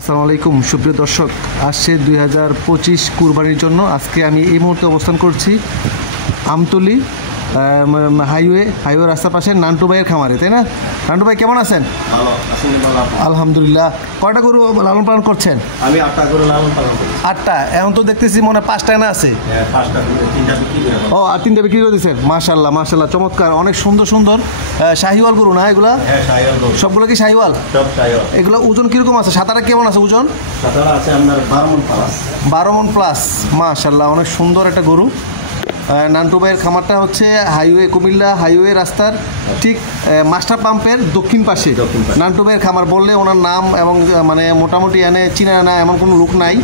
আসসালামু আলাইকুম সুপ্রিয় দর্শক, আসছে 2025 কুরবানির জন্য। আজকে আমি এই মুহূর্তে অবস্থান করছি আমতলী হাইওয়ে রাস্তার পাশে নান্টু ভাইয়ের খামারে, তাই না? নান্টু ভাই কেমন আছেন? আলহামদুলিল্লাহ। কয়টা গরু লালন পালন করছেন? আমি 8টা গরু লালন পালন করি। 8টা? এখন তো দেখতেছি মনে হয় 5টা না আছে। হ্যাঁ, 5টা, 3টা বিক্রি করে। ও, আর 3টা বিক্রি করে দিচ্ছেন? মাশাআল্লাহ মাশাআল্লাহ, চমৎকার। অনেক সুন্দর সুন্দর শাহিওয়াল গরু না এগুলা? হ্যাঁ, শাহিওয়াল গরু। সবগুলো কি শাহিওয়াল? সব শাহিওয়াল। এগুলো ওজন কিরকম আছে? সাতারা কেমন আছে ওজন? সাতারা আছে আপনার 12 মণ প্লাস। 12 মণ প্লাস, মাশাআল্লাহ, অনেক সুন্দর একটা গরু। নান্টু ভাইয়ের খামারটা হচ্ছে হাইওয়ে, কুমিল্লা হাইওয়ে রাস্তার ঠিক মাস্টার পাম্পের দক্ষিণ পাশে। নান্টু ভাইয়ের খামার বললে ওনার নাম এবং মানে মোটামুটি এনে চিনা না এমন কোনো লোক নাই।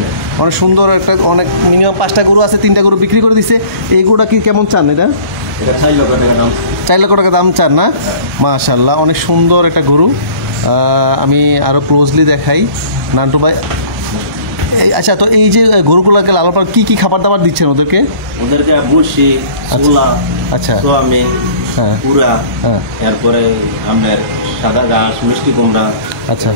অনেক সুন্দর একটা, অনেক মিনিমাম 5টা গরু আছে, 3টা গরু বিক্রি করে দিছে। এই গরুটা কি কেমন চান? এটা 4 লক্ষ টাকা দাম। 4 লক্ষ টাকা দাম চান না? মাশাআল্লাহ, অনেক সুন্দর একটা গরু। আমি আরও ক্লোজলি দেখাই নান্টু ভাই। আচ্ছা, তো এই যে গরুগুলোকে লালন পালন কী খাবার দাবার দিচ্ছেন ওদেরকে? বুসি, ছোলা, আচ্ছা, সোয়াবিন, হ্যাঁ, পুরা, হ্যাঁ, এরপরে আপনার সাদা ঘাস, মিষ্টি কুমড়া। আচ্ছা,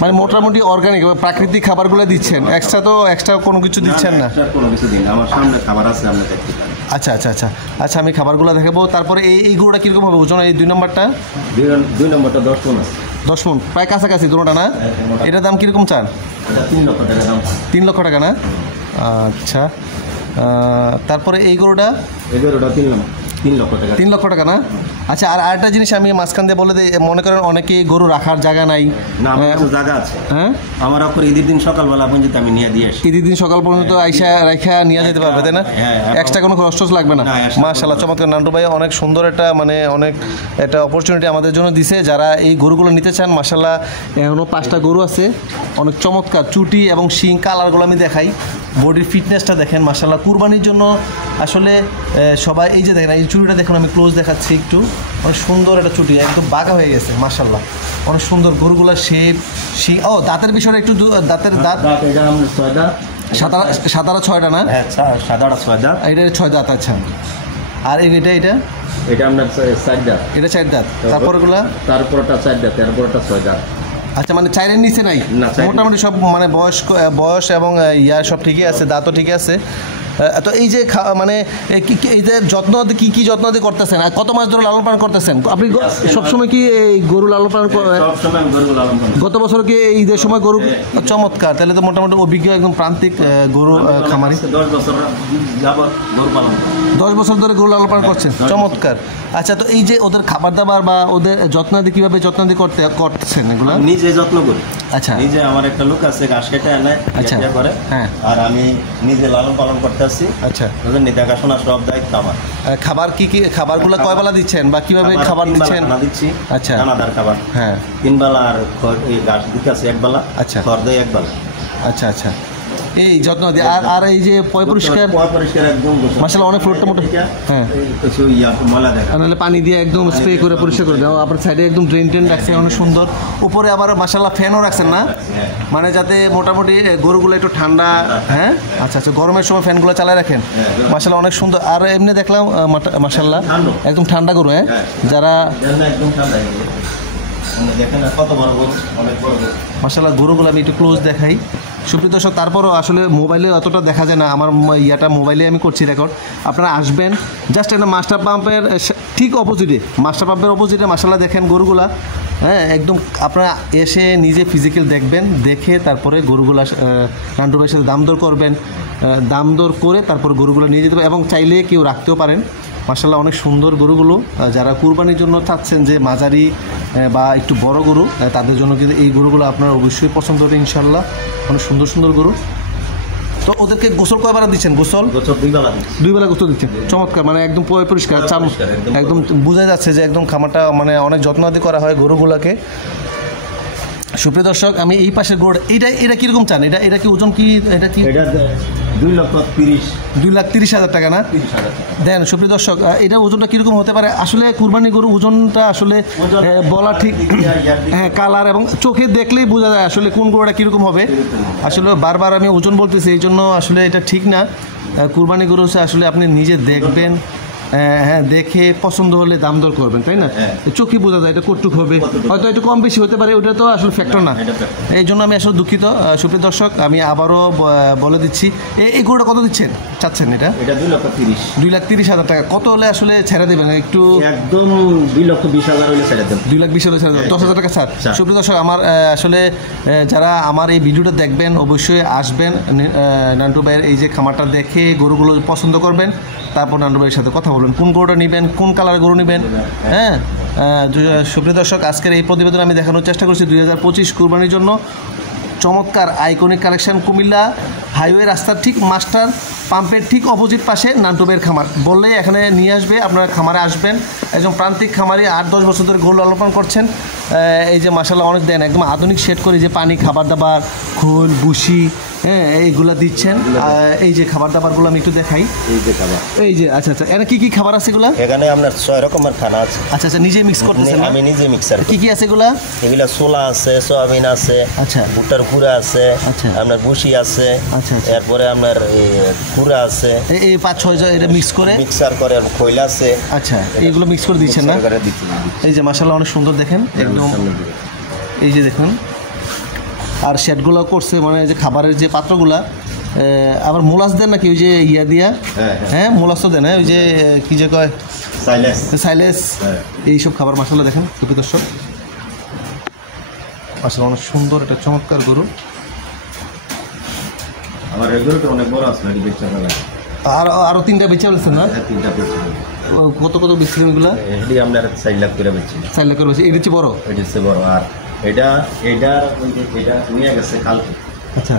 মানে মোটামুটি অর্গানিক প্রাকৃতিক খাবারগুলো দিচ্ছেন, এক্সট্রা কোনো কিছু দিচ্ছেন না? কোনো কিছু দিন, আমার সামনে খাবার আছে, আমরা দেখতে পারি। আচ্ছা আচ্ছা আচ্ছা আচ্ছা, আমি খাবারগুলো দেখাবো। তারপরে এই গরুটা কীরকম হবে ওজন? এই 2 নম্বরটা? 2 নম্বরটা 10 মণ আছে। 10 মণ, প্রায় কাছাকাছি দুটোটা না? এটার দাম কীরকম চান? 3 লক্ষ টাকা দাম। 3 লক্ষ টাকা না? আচ্ছা, তারপরে এই গরুটা? এই গরুটা 3 লক্ষ টাকা। 3 লক্ষ টাকা না? আচ্ছা, আর আরেকটা জিনিস আমি মাঝখান দিয়ে বলে দিই, মনে করেন অনেকেই গরু রাখার জায়গা নাই। না, আমার কাছে জায়গা আছে। হ্যাঁ, আমার আপনার ঈদের দিন সকালবেলা পর্যন্ত আমি নিয়ে দিয়ে আসি। ঈদের দিন সকাল পর্যন্ত আইসা রাখা নিয়ে যেতে পারবে, তাই না? এক্সট্রা কোনো খরচ লাগবে না। মাশাআল্লাহ, চমৎকার। নান্টু ভাই অনেক সুন্দর একটা, মানে অনেক একটা অপরচুনিটি আমাদের জন্য দিছে, যারা এই গরুগুলো নিতে চান। মাশাআল্লাহ, এখনও 5টা গরু আছে, অনেক চমৎকার। চুটি এবং শিং কালারগুলো আমি দেখাই, বডির ফিটনেসটা দেখেন। মাশাআল্লাহ, কুরবানির জন্য আসলে সবাই, এই যে দেখেন এই চুটিটা দেখুন, আমি ক্লোজ দেখাচ্ছি একটু। অনেক সুন্দর একটা চুটি, একদম বাঁকা হয়ে গেছে। মাশাআল্লাহ, অনেক সুন্দর গরুগুলার শেপ, শিং। ও, দাঁতের বিষয়টা একটু, দাঁতের দাঁত সাতারা 6টা না? সাদাটা 6 দাঁত। এটা 6 দাঁত। আচ্ছা, আর এটা আপনার 4 দাঁত। এটা 4 দাঁত। তারপরগুলা? তারপরটা 4 দাঁত, তারপরটা 6 দাঁত। আচ্ছা, মানে 4-এর নিচে নাই? মোটামুটি সব মানে বয়স এবং সব ঠিকই আছে, দাঁতও ঠিকই আছে। তো এই যে মানে এই যে যত্ন কি যত্ন দিয়ে করতেছেন, আর কত মাস ধরে লালন পালন করতেছেন আপনি? সবসময় কি এই গরু লালন পালন? গত বছর কি ঈদের সময় গরু? চমৎকার, তাহলে তো মোটামুটি অভিজ্ঞ একদম প্রান্তিক গরু খামারি। 10 বছর ধরে গরু লালন পালন করছেন, চমৎকার। আচ্ছা, তো এই যে ওদের খাবার দাবার বা ওদের যত্নাদি কীভাবে যত্নাদি করতেছেন এগুলো? নিজে যত্ন করি। আচ্ছা, নিজে আমার একটা লোক আছে, ঘাস কেটে আনে, আচ্ছা করে। হ্যাঁ, আর আমি নিজে লালন পালন করতে আসছি। আচ্ছা, ওদের দেখাশোনা সব দায়িত্ব আমার। খাবার কি খাবারগুলো কয় বেলা দিচ্ছেন বা কিভাবে খাবার দিচ্ছেন? দিচ্ছি। আচ্ছা, দানাদার খাবার। হ্যাঁ, 3 বেলা, আর ঘাস দিতে আছে 1 বেলা। আচ্ছা, খড় দেয় 1 বেলা। আচ্ছা আচ্ছা, এই যত্ন দিয়ে। আর এই যে পরিষ্কার একদম মাশাআল্লাহ, অনেক ফ্লোরটা মোটা। হ্যাঁ, কিছু ময়লা দেখা, নাহলে পানি দিয়ে একদম স্প্রে করে পরিষ্কার করে দাও। আপনার সাইডে একদম ড্রেন রাখছে, অনেক সুন্দর। উপরে আবার মাশাআল্লাহ ফ্যানও রাখছেন না, মানে যাতে মোটামুটি গরুগুলো একটু ঠান্ডা। হ্যাঁ, আচ্ছা আচ্ছা, গরমের সময় ফ্যানগুলো চালায় রাখেন। মাশাআল্লাহ, অনেক সুন্দর। আর এমনি দেখলাম মাশাআল্লাহ একদম ঠান্ডা গরু। হ্যাঁ, যারা একদম ঠান্ডা দেখেন কত বড় গরু, অনেক বড় গরু। মাশাআল্লাহ, গরুগুলো আমি একটু ক্লোজ দেখাই সুপ্রিয় দর্শক। তারপরও আসলে মোবাইলে অতটা দেখা যায় না, আমার মোবাইলে আমি করছি রেকর্ড। আপনারা আসবেন জাস্ট একটা মাস্টার পাম্পের ঠিক অপোজিটে, মাস্টার পাম্পের অপোজিটে। মাশাআল্লাহ, দেখেন গরুগুলা। হ্যাঁ, একদম আপনারা এসে নিজে ফিজিক্যাল দেখবেন, দেখে তারপরে গরুগুলা নান্টু ভাইয়ের সাথে দাম দর করবেন। দাম দর করে তারপর গরুগুলো নিয়ে যেতে হবে, এবং চাইলে কেউ রাখতেও পারেন। মাশাআল্লাহ, অনেক সুন্দর গরুগুলো। যারা কুরবানির জন্য চাচ্ছেন যে মাঝারি বা একটু বড় গরু, তাদের জন্য কিন্তু এই গরুগুলো আপনার অবশ্যই পছন্দ হবে ইনশাআল্লাহ। অনেক সুন্দর সুন্দর গরু। তো ওদেরকে গোসল কয়বার দিচ্ছেন? গোসল 2 বেলা গোসল দিচ্ছেন, চমৎকার। মানে একদম পরিষ্কার, একদম বোঝা যাচ্ছে যে একদম খামারটা মানে অনেক যত্নাদি করা হয় গরুগুলোকে। সুপ্রিয় দর্শক, আমি এই পাশের গরু, এটা কীরকম চান? এটা কি ওজন কি? এটা কি 2,30,000 টাকা না? দেন সুপ্রিয় দর্শক, এটা ওজনটা কীরকম হতে পারে? আসলে কুরবানি গরু ওজনটা আসলে বলা ঠিক। হ্যাঁ, কালার এবং চোখে দেখলেই বোঝা যায় আসলে কোন গরুটা কীরকম হবে। আসলে বারবার আমি ওজন বলতেছি, এই জন্য আসলে এটা ঠিক না। কুরবানি গরু আসলে আপনি নিজে দেখবেন, হ্যাঁ দেখে পছন্দ হলে দাম দর করবেন, তাই না? হ্যাঁ। চোখে বোঝা যায় এটা কতটুক হবে, হয়তো একটু কম বেশি হতে পারে, ওটা তো আসলে ফ্যাক্টর না। এটা factor। এই জন্য আমি আসলে দুঃখিত। সুপ্রিয় দর্শক, আমি আবারও বলে দিচ্ছি, এই গরুটা কত দিচ্ছেন চাচ্ছেন? এটা এটা 2,30,000। 2,30,000 টাকা। কত হলে আসলে ছেড়ে দেবেন একটু? একদম 2,20,000 হলে ছেড়ে দেন। 2,20,000 হলে ছেড়ে দেবেন, 10,000 টাকা ছাড়। ছাড়। সুপ্রিয় দর্শক, আমার আসলে যারা আমার এই ভিডিওটা দেখবেন অবশ্যই আসবেন নান্টু ভাইয়ের এই যে খামারটা দেখে গরুগুলো পছন্দ করবেন, তারপর নান্টু ভাইয়ের সাথে কথা বলবেন কোন গরুটা নেবেন, কোন কালারের গরু নেবেন। হ্যাঁ, সুপ্রিয় দর্শক, আজকের এই প্রতিবেদন আমি দেখানোর চেষ্টা করছি 2025 কুরবানির জন্য চমৎকার আইকনিক কালেকশন। কুমিল্লা হাইওয়ে রাস্তার ঠিক মাস্টার পাম্পের ঠিক অপোজিট পাশে নান্টু ভাইয়ের খামার বললেই এখানে নিয়ে আসবে। আপনারা খামারে আসবেন, একজন প্রান্তিক খামারি 8-10 বছর ধরে গরু লালন করছেন। এই যে মাশাআল্লাহ অনেক দেন, একদম আধুনিক সেট করে যে পানি, খাবার দাবার, খোল, বুসি, হ্যাঁ এইগুলা দিচ্ছেন। এই যে খাবার দাবারগুলো আমি একটু দেখাই। এই যে খাবার, এই যে আচ্ছা আচ্ছা, এখানে কি কি খাবার আছে এগুলা? এখানে আপনার 6 রকমের খানা আছে। আচ্ছা আচ্ছা, নিজে মিক্স করতেছেন না? আমি নিজে মিক্সার। কি কি আছে এগুলা? এগুলা ছোলা আছে, সয়াবিন আছে, আচ্ছা ভুট্টার কুড়া আছে, আচ্ছা। আপনার ভুসি আছে, আচ্ছা, আচ্ছা। এরপরে আপনার কুড়া আছে, এই 5-6 এটা মিক্স করে, মিক্সার করে খৈলা আছে। আচ্ছা এইগুলো মিক্স করে দিচ্ছেন না? মিক্সার করে দিচ্ছি। এই যে মাশাআল্লাহ অনেক সুন্দর দেখেন, একদম এই যে দেখুন। আর শেডগুলো করছে মানে যে খাবারের যে পাত্রগুলা, আবার মোলাস দেন নাকি ওই যে ইয়া দিয়া? হ্যাঁ মোলাস তো দেন, ওই যে কি যে কয় সাইলেস, এইসব খাবার মাশাআল্লাহ দেখেন। সুপ্রিয় দর্শক, মাশাআল্লাহ অনেক সুন্দর, এটা চমৎকার গরু। আমার রেগুলারটা অনেক বড় আছে, এটি বেচতে হবে। আরো 3টা বেঁচে ফেলছেন না? 3টা বেচতে হবে। কত কত বেচছিলেন এগুলা? এটি আপনার 4 লাখ করে বেচছি। 4 লাখ করে বেচে, এটা হচ্ছে বড়? এটি হচ্ছে বড়। আর এটা নিয়ে গেছে কালকে। আচ্ছা,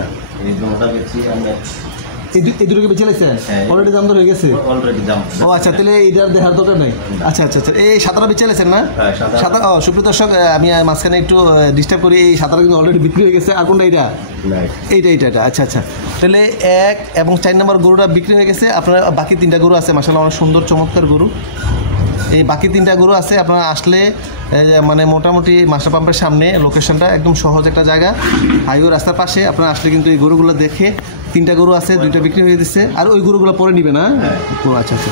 এই দুটোটা বেচছি আমরা। এই দুটোকে বেঁচে লাগছেন? হ্যাঁ। অলরেডি দাম দর হয়ে গেছে? অলরেডি দাম। ও আচ্ছা, তাহলে এইটার দেখার দরকার নেই। আচ্ছা আচ্ছা আচ্ছা, এই সাঁতারা বেঁচে লেছেন না? হ্যাঁ, সাদা। সাঁতার। ও সুপ্রিয় দর্শক, আমি মাঝখানে একটু ডিস্টার্ব করি। এই সাঁতারা কিন্তু অলরেডি বিক্রি হয়ে গেছে। আর কোনটা এইটা? এইটা। আচ্ছা আচ্ছা, তাহলে 1 এবং 4 নম্বর গরুটা বিক্রি হয়ে গেছে। আপনার বাকি 3টা গরু আছে মাশাআল্লাহ অনেক সুন্দর চমৎকার গরু। এই বাকি 3টা গরু আছে, আপনারা আসলে মানে মোটামুটি মাস্টার পাম্পের সামনে, লোকেশনটা একদম সহজ একটা জায়গা, হাইওয়ে রাস্তার পাশে। আপনারা আসলে কিন্তু এই গরুগুলো দেখে, 3টা গরু আছে, 2টা বিক্রি হয়ে দিচ্ছে, আর ওই গরুগুলো পরে নিবে না? ও আচ্ছা আচ্ছা।